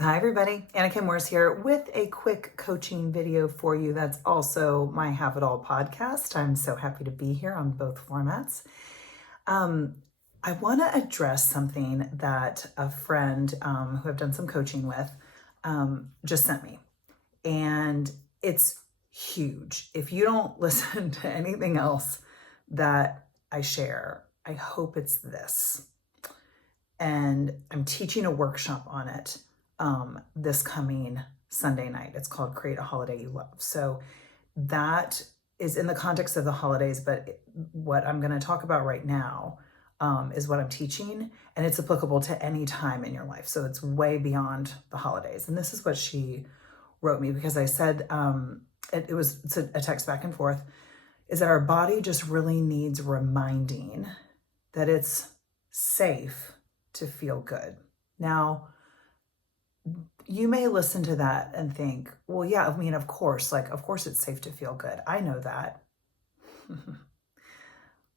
Hi everybody, Anna Kim Morris here with a quick coaching video for you. That's also my Have It All podcast. I'm so happy to be here on both formats. I want to address something that a friend who I've done some coaching with just sent me. And it's huge. If you don't listen to anything else that I share, I hope it's this. And I'm teaching a workshop on it this coming Sunday night. It's called Create a Holiday You Love. So that is in the context of the holidays, but what I'm going to talk about right now is what I'm teaching, and it's applicable to any time in your life. So it's way beyond the holidays. And this is what she wrote me, because I said, it's a text back and forth, is that our body just really needs reminding that it's safe to feel good. Now, you may listen to that and think, well, yeah, I mean, of course it's safe to feel good. I know that.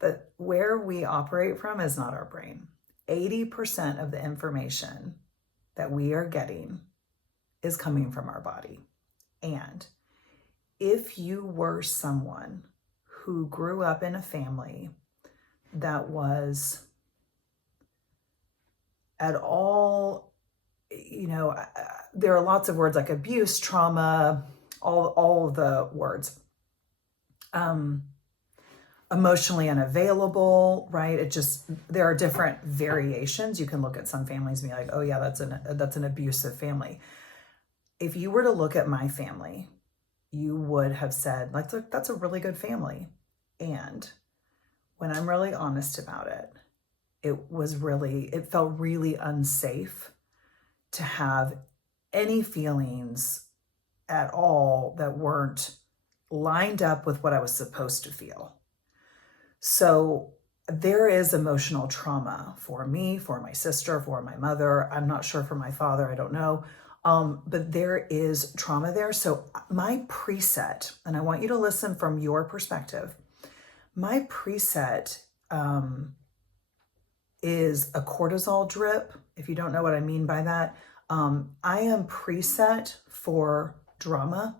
But where we operate from is not our brain. 80% of the information that we are getting is coming from our body. And if you were someone who grew up in a family that was at all, there are lots of words like abuse, trauma, all of the words. Emotionally unavailable, right? There are different variations. You can look at some families and be like, oh yeah, that's an abusive family. If you were to look at my family, you would have said, like, look, that's a really good family. And when I'm really honest about it, it felt really unsafe to have any feelings at all that weren't lined up with what I was supposed to feel. So there is emotional trauma for me, for my sister, for my mother. I'm not sure for my father, I don't know. But there is trauma there. So my preset, and I want you to listen from your perspective, my preset is a cortisol drip. If you don't know what I mean by that, I am preset for drama.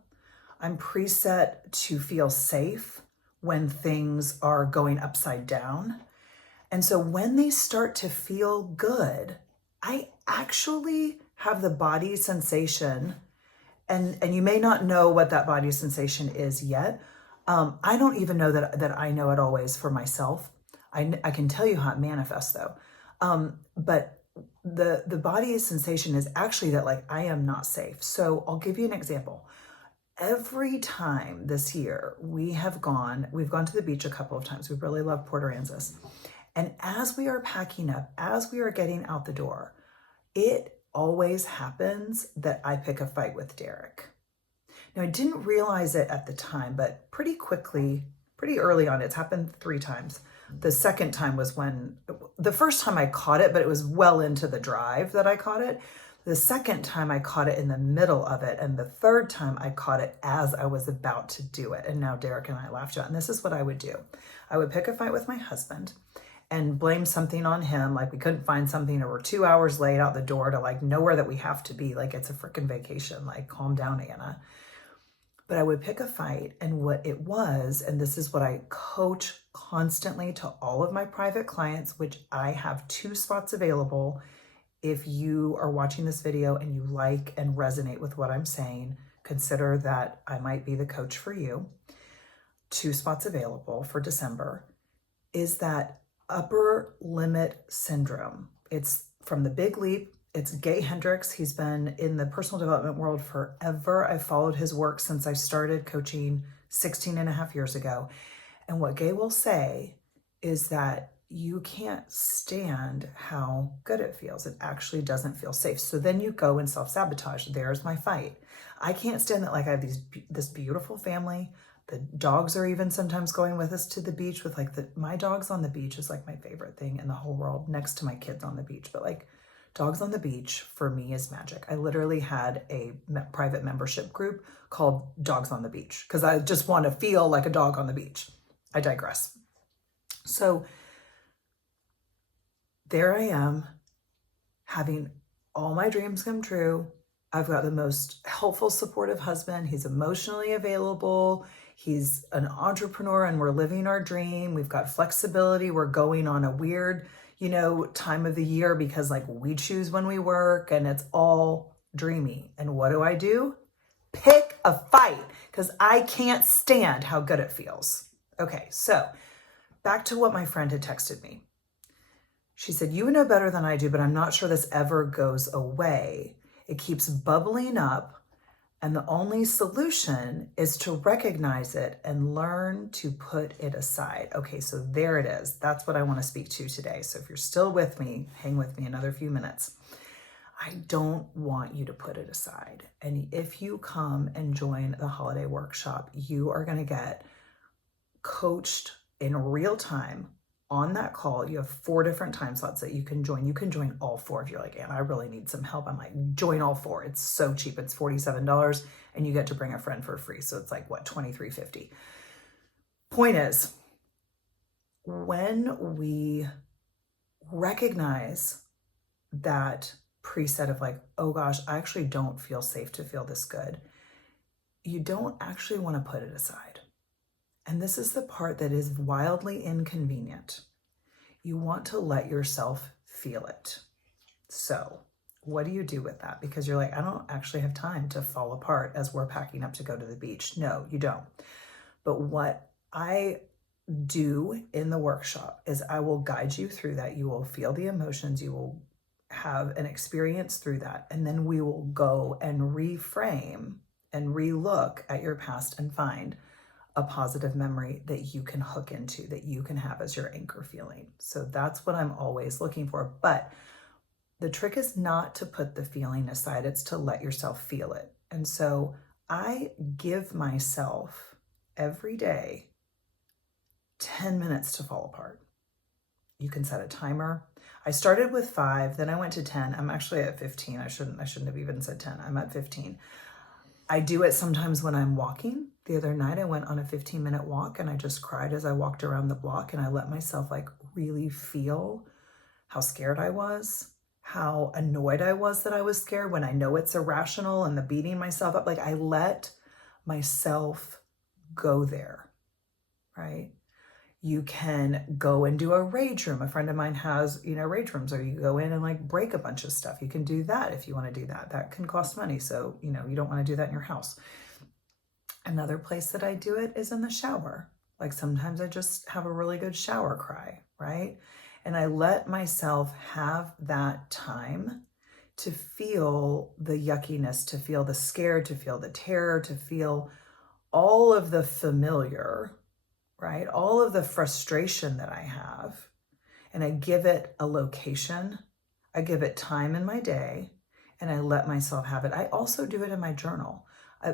I'm preset to feel safe when things are going upside down. And so when they start to feel good, I actually have the body sensation, and you may not know what that body sensation is yet. I don't even know that I know it always for myself. I can tell you how it manifests though. But the body sensation is actually that, like, I am not safe. So I'll give you an example. Every time this year we've gone to the beach a couple of times. We really love Port Aransas. And as we are packing up, as we are getting out the door, it always happens that I pick a fight with Derek. Now, I didn't realize it at the time, but pretty early on, it's happened 3 times. The second time was the first time I caught it, but it was well into the drive that I caught it. The second time I caught it in the middle of it. And the third time I caught it as I was about to do it. And now Derek and I laughed out. And this is what I would do. I would pick a fight with my husband and blame something on him. Like, we couldn't find something, or we're 2 hours late out the door to, like, nowhere that we have to be. Like, it's a freaking vacation. Like, calm down, Anna. But I would pick a fight, and what it was, and this is what I coach constantly to all of my private clients, which I have 2 spots available. If you are watching this video and you like and resonate with what I'm saying, consider that I might be the coach for you. 2 spots available for December. Is that upper limit syndrome. It's from The Big Leap. It's Gay Hendricks. He's been in the personal development world forever. I've followed his work since I started coaching 16 and a half years ago. And what Gay will say is that you can't stand how good it feels. It actually doesn't feel safe. So then you go and self-sabotage. There's my fight. I can't stand that. Like, I have this beautiful family. The dogs are even sometimes going with us to the beach with, like, my dogs on the beach is like my favorite thing in the whole world, next to my kids on the beach. But, like, dogs on the beach for me is magic. I literally had a private membership group called Dogs on the Beach because I just want to feel like a dog on the beach. I digress. So there I am, having all my dreams come true, I've got the most helpful, supportive husband. He's emotionally available. He's an entrepreneur and we're living our dream. We've got flexibility. We're going on a weird, time of the year because like we choose when we work and it's all dreamy. And what do? Pick a fight because I can't stand how good it feels. Okay, so back to what my friend had texted me. She said, you know better than I do, but I'm not sure this ever goes away. It keeps bubbling up, and the only solution is to recognize it and learn to put it aside. Okay, so there it is. That's what I want to speak to today. So if you're still with me, hang with me another few minutes. I don't want you to put it aside. And if you come and join the holiday workshop, you are going to get coached in real time on that call. You have 4 different time slots that you can join. You can join all 4 if you're like, Anna, I really need some help. I'm like, join all 4. It's so cheap. It's $47 and you get to bring a friend for free. So it's like, what, $23.50. Point is, when we recognize that preset of like, oh gosh, I actually don't feel safe to feel this good, you don't actually want to put it aside. And this is the part that is wildly inconvenient. You want to let yourself feel it. So what do you do with that? Because you're like, I don't actually have time to fall apart as we're packing up to go to the beach. No, you don't. But what I do in the workshop is I will guide you through that. You will feel the emotions. You will have an experience through that. And then we will go and reframe and relook at your past and find a positive memory that you can hook into, that you can have as your anchor feeling. So that's what I'm always looking for. But the trick is not to put the feeling aside, it's to let yourself feel it. And so I give myself every day 10 minutes to fall apart. You can set a timer. I started with 5, then I went to 10. I'm actually at 15. I shouldn't have even said 10. I'm at 15. I do it sometimes when I'm walking. The other night I went on a 15-minute walk and I just cried as I walked around the block, and I let myself like really feel how scared I was, how annoyed I was that I was scared when I know it's irrational, and the beating myself up. Like I let myself go there, right? You can go and do a rage room. A friend of mine has, rage rooms, or you go in and like break a bunch of stuff. You can do that if you want to do that. That can cost money. So, you don't want to do that in your house. Another place that I do it is in the shower. Like sometimes I just have a really good shower cry, right? And I let myself have that time to feel the yuckiness, to feel the scare, to feel the terror, to feel all of the familiar, right? All of the frustration that I have. And I give it a location. I give it time in my day, and I let myself have it. I also do it in my journal.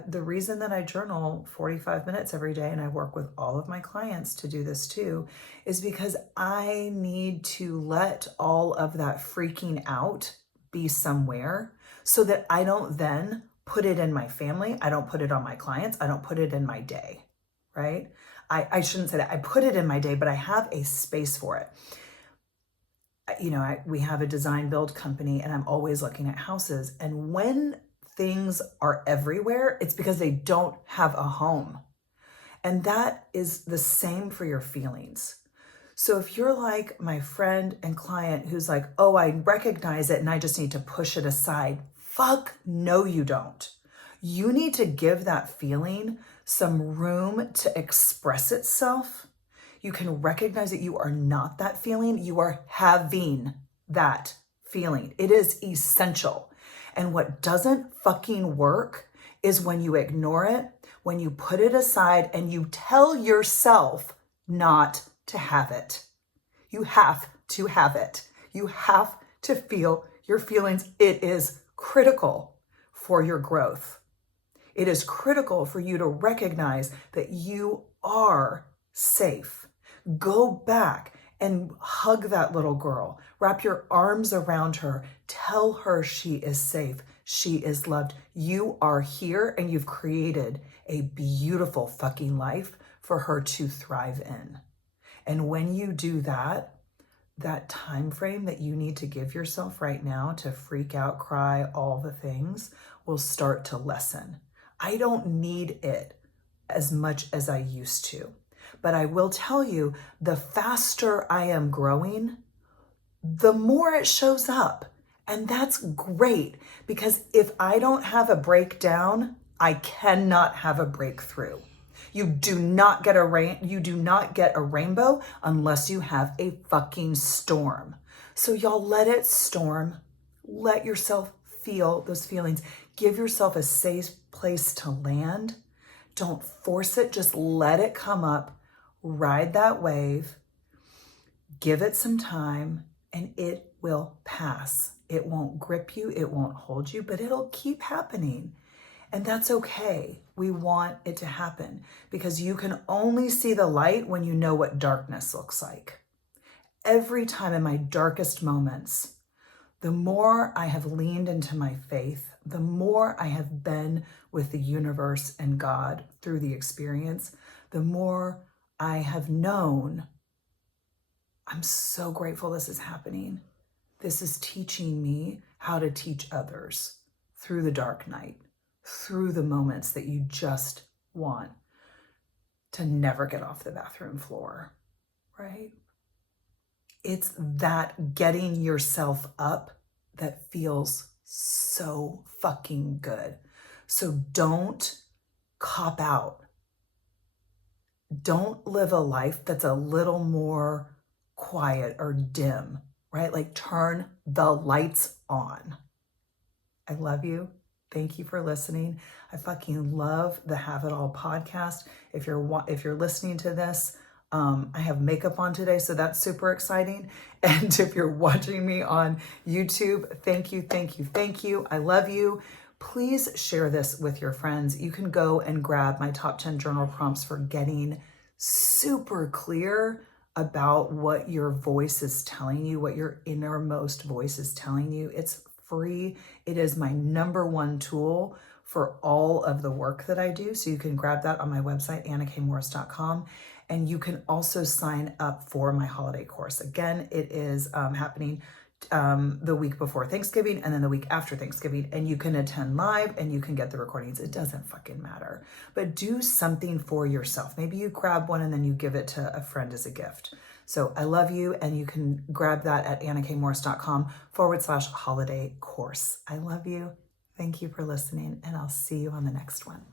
The reason that I journal 45 minutes every day, and I work with all of my clients to do this too, is because I need to let all of that freaking out be somewhere so that I don't then put it in my family. I don't put it on my clients. I don't put it in my day, right? I shouldn't say that. I put it in my day, but I have a space for it. We have a design build company, and I'm always looking at houses. And when things are everywhere, it's because they don't have a home. And that is the same for your feelings. So if you're like my friend and client who's like, oh, I recognize it and I just need to push it aside. Fuck no, you don't. You need to give that feeling some room to express itself. You can recognize that you are not that feeling. You are having that feeling. It is essential. And what doesn't fucking work is when you ignore it, when you put it aside and you tell yourself not to have it. You have to have it. You have to feel your feelings. It is critical for your growth. It is critical for you to recognize that you are safe. Go back and hug that little girl. Wrap your arms around her. Tell her she is safe. She is loved. You are here, and you've created a beautiful fucking life for her to thrive in. And when you do that, that time frame that you need to give yourself right now to freak out, cry, all the things will start to lessen. I don't need it as much as I used to. But I will tell you, the faster I am growing, the more it shows up. And that's great, because if I don't have a breakdown, I cannot have a breakthrough. You do not get a rainbow unless you have a fucking storm. So y'all, let it storm. Let yourself feel those feelings. Give yourself a safe place to land. Don't force it. Just let it come up. Ride that wave. Give it some time, and it will pass. It won't grip you. It won't hold you, but it'll keep happening. And that's okay. We want it to happen, because you can only see the light when you know what darkness looks like. Every time in my darkest moments, the more I have leaned into my faith, the more I have been with the universe and God through the experience, the more I have known, I'm so grateful this is happening. This is teaching me how to teach others through the dark night, through the moments that you just want to never get off the bathroom floor, right? It's that getting yourself up that feels so fucking good. So don't cop out. Don't live a life that's a little more quiet or dim, right? Like, turn the lights on. I love you. Thank you for listening. I fucking love the Have It All podcast. If you're listening to this, I have makeup on today, so that's super exciting. And if you're watching me on YouTube, thank you, thank you, thank you. I love you. Please share this with your friends. You can go and grab my top 10 journal prompts for getting super clear about what your voice is telling you, what your innermost voice is telling you. It's free. It is my #1 tool for all of the work that I do. So you can grab that on my website, annakmorris.com. And you can also sign up for my holiday course. Again, it is happening the week before Thanksgiving and then the week after Thanksgiving. And you can attend live and you can get the recordings. It doesn't fucking matter. But do something for yourself. Maybe you grab one and then you give it to a friend as a gift. So I love you, and you can grab that at annakmorris.com/holiday course. I love you. Thank you for listening, and I'll see you on the next one.